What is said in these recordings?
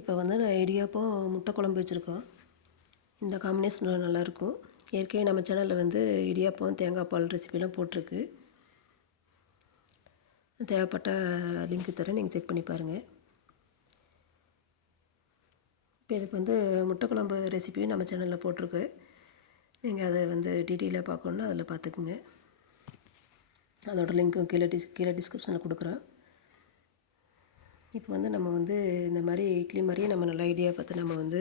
இப்போ வந்து நான் இடியாப்பம் முட்டை குழம்பு வச்சுருக்கோம். இந்த காம்பினேஷன் நல்லாயிருக்கும். ஏற்கனவே நம்ம சேனலில் வந்து இடியாப்பம் தேங்காய் பால் ரெசிபிலாம் போட்டிருக்கு. தேவைப்பட்ட லிங்க் தரேன் நீங்கள் செக் பண்ணி பாருங்கள் இப்போ இதுக்கு வந்து முட்டை குழம்பு ரெசிபியும் நம்ம சேனலில் போட்டிருக்கு. நீங்கள் அதை வந்து டீட்டெயிலாக பார்க்கணுன்னா அதில் பார்த்துக்குங்க. அதோட லிங்க்கும் கீழே டிஸ் கீழே டிஸ்கிரிப்ஷனில் கொடுக்குறேன். இப்போ வந்து நம்ம வந்து இந்த மாதிரி இட்லி மாதிரியே நம்ம நல்லா பார்த்து நம்ம வந்து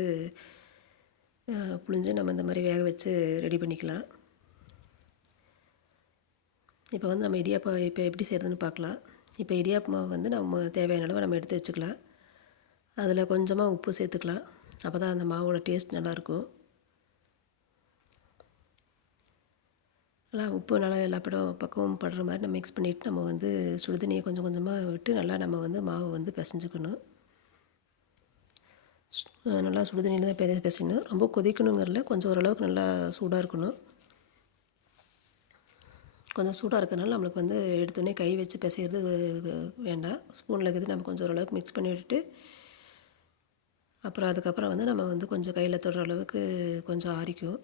புழிஞ்சு நம்ம இந்த மாதிரி வேக வச்சு ரெடி பண்ணிக்கலாம். இப்போ வந்து நம்ம இடியாப்பம் இப்போ எப்படி செய்கிறதுன்னு பார்க்கலாம். இப்போ இடியாப்ப வந்து நம்ம தேவையான அளவு நம்ம எடுத்து வச்சுக்கலாம். அதில் கொஞ்சமாக உப்பு சேர்த்துக்கலாம். அப்போ தான் அந்த மாவோட டேஸ்ட் நல்லாயிருக்கும் நல்லா உப்பு நல்லா எல்லா படம் பக்கமும் படுற மாதிரி நம்ம மிக்ஸ் பண்ணிவிட்டு நம்ம வந்து சுடுதண்ணியை கொஞ்சம் கொஞ்சமாக விட்டு நல்லா நம்ம வந்து மாவை வந்து பிசைஞ்சுக்கணும். சு- நல்லா சுடுதண்ணியில் தான் பெரிய பிசையணும். ரொம்ப கொதிக்கணுங்கிறல கொஞ்சம் ஓரளவுக்கு நல்லா சூடாக இருக்கணும். கொஞ்சம் சூடாக இருக்கறனால நம்மளுக்கு வந்து எடுத்தோடனே கை வச்சு பிசைகிறது வேண்டாம். ஸ்பூனில் இருக்குது நம்ம கொஞ்சம் ஓரளவுக்கு மிக்ஸ் பண்ணி விட்டுட்டு அப்புறம் அதுக்கப்புறம் வந்து நம்ம வந்து கொஞ்சம் கையில் தொடுற அளவுக்கு கொஞ்சம் ஆறிக்கும்.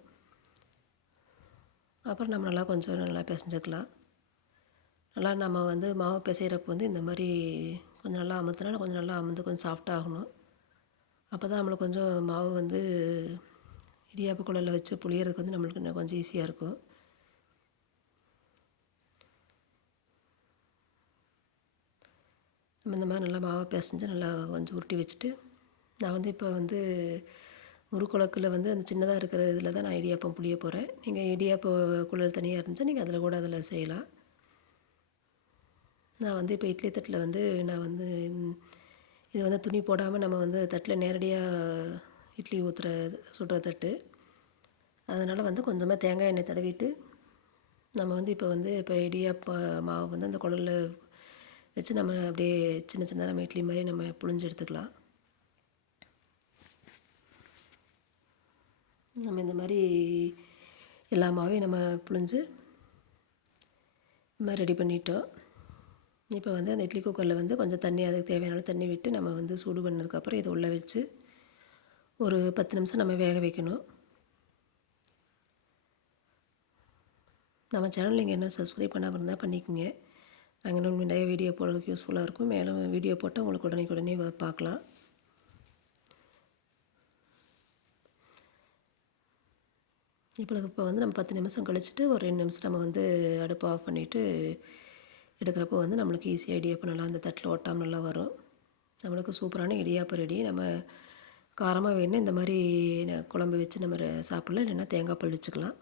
அப்புறம் நம்ம நல்லா கொஞ்சம் நல்லா பிசைஞ்சுக்கலாம். நல்லா நம்ம வந்து மாவு பிசைகிறப்ப வந்து இந்த மாதிரி கொஞ்சம் நல்லா அமுத்தினா கொஞ்சம் நல்லா அமுந்து கொஞ்சம் சாஃப்டாக ஆகணும். அப்போ தான் நம்மளுக்கு கொஞ்சம் மாவு வந்து இடியாப்பு குழலில் வச்சு புளியறதுக்கு வந்து நம்மளுக்கு இன்னும் கொஞ்சம் ஈஸியாக இருக்கும். நம்ம இந்த மாதிரி நல்லா மாவை பிசைஞ்சு நல்லா கொஞ்சம் உருட்டி வச்சுட்டு நான் வந்து இப்போ வந்து முறுக்குழக்கில் வந்து அந்த சின்னதாக இருக்கிற இதில் தான் நான் இடியாப்பம் புளிய போகிறேன் நீங்கள் இடியாப்ப குழல் தனியாக இருந்துச்சா நீங்கள் அதில் கூட அதில் செய்யலாம். நான் வந்து இப்போ இட்லி தட்டில் வந்து நான் வந்து இது வந்து துணி போடாமல் நம்ம வந்து தட்டில் நேரடியாக இட்லி ஊற்றுற சுடுற தட்டு. அதனால் வந்து கொஞ்சமாக தேங்காய் எண்ணெய் தடவிட்டு நம்ம வந்து இப்போ வந்து இப்போ இடியாப்ப மாவு வந்து அந்த குழல்ல வச்சு நம்ம அப்படியே சின்ன சின்னதாக நம்ம இட்லி மாதிரி நம்ம புழிஞ்சு எடுத்துக்கலாம். நம்ம இந்த மாதிரி எல்லா மாவையும் நம்ம புழிஞ்சு இந்த மாதிரி ரெடி பண்ணிட்டோம். இப்போ வந்து அந்த இட்லி குக்கரில் வந்து கொஞ்சம் தண்ணி அதுக்கு தேவையான தண்ணி விட்டு நம்ம வந்து சூடு பண்ணதுக்கப்புறம் இதை உள்ளே வச்சு ஒரு பத்து நிமிஷம் நம்ம வேக வைக்கணும். நம்ம சேனல் நீங்கள் என்ன சப்ஸ்கிரைப் பண்ணாமல் இருந்தால் பண்ணிக்கோங்க. நாங்கள் இன்னும் நிறைய வீடியோ போடுறதுக்கு யூஸ்ஃபுல்லாக இருக்கும். மேலும் வீடியோ போட்டால் உங்களுக்கு உடனே உடனே பார்க்கலாம். இப்போ இப்போ வந்து நம்ம பத்து நிமிஷம் கழிச்சிட்டு ஒரு ரெண்டு நிமிஷம் நம்ம வந்து அடுப்பை ஆஃப் பண்ணிவிட்டு எடுக்கிறப்போ வந்து நம்மளுக்கு ஈஸியாக இடியாப்பம் நல்லா அந்த தட்டில் ஒட்டாமல் நல்லா வரும். நம்மளுக்கு சூப்பரான இடியாப்பம் ரெடி நம்ம காரமாக வேணும்னா இந்த மாதிரி ந- குழம்பு வச்சு நம்ம சாப்பிடலாம். இல்லைன்னா தேங்காய் பால் வச்சுக்கலாம்.